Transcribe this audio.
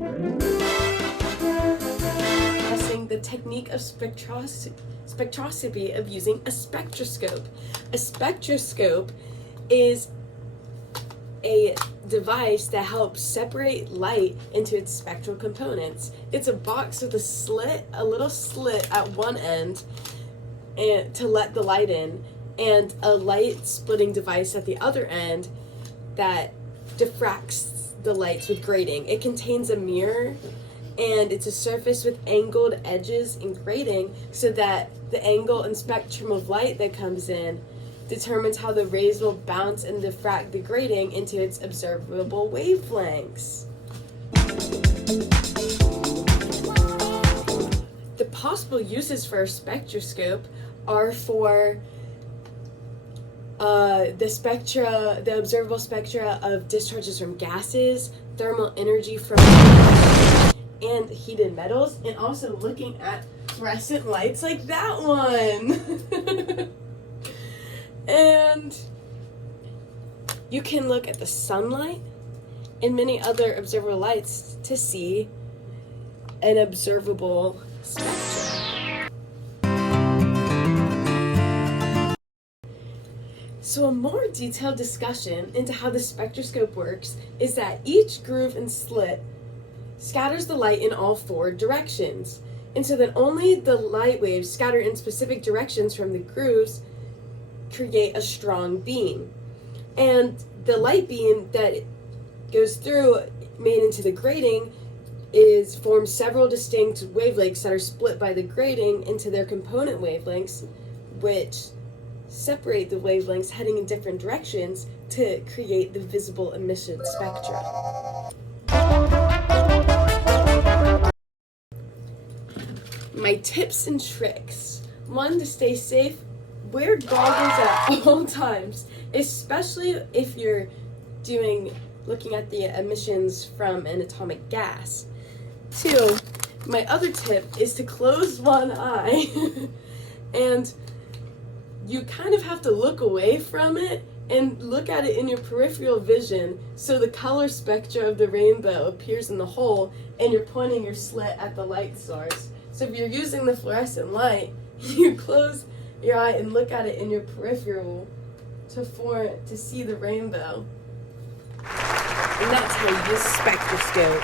Discussing the technique of spectroscopy of using a spectroscope. A spectroscope is a device that helps separate light into its spectral components. It's a box with a little slit at one end and to let the light in, and a light splitting device at the other end that diffracts the lights with grating. It contains a mirror, and it's a surface with angled edges and grating so that the angle and spectrum of light that comes in determines how the rays will bounce and diffract the grating into its observable wavelengths. The possible uses for a spectroscope are for the observable spectra of discharges from gases, thermal energy from and heated metals, and also looking at fluorescent lights like that one. And you can look at the sunlight and many other observable lights to see an observable spectrum. So a more detailed discussion into how the spectroscope works is that each groove and slit scatters the light in all four directions, and so that only the light waves scattered in specific directions from the grooves create a strong beam. And the light beam that goes through, made into the grating, forms several distinct wavelengths that are split by the grating into their component wavelengths, which separate the wavelengths heading in different directions to create the visible emission spectra. My tips and tricks. 1, to stay safe, wear goggles at all times, especially if you're looking at the emissions from an atomic gas. 2, my other tip is to close one eye and you kind of have to look away from it and look at it in your peripheral vision so the color spectra of the rainbow appears in the hole and you're pointing your slit at the light source. So if you're using the fluorescent light, you close your eye and look at it in your peripheral to see the rainbow. And that's how you use a spectroscope.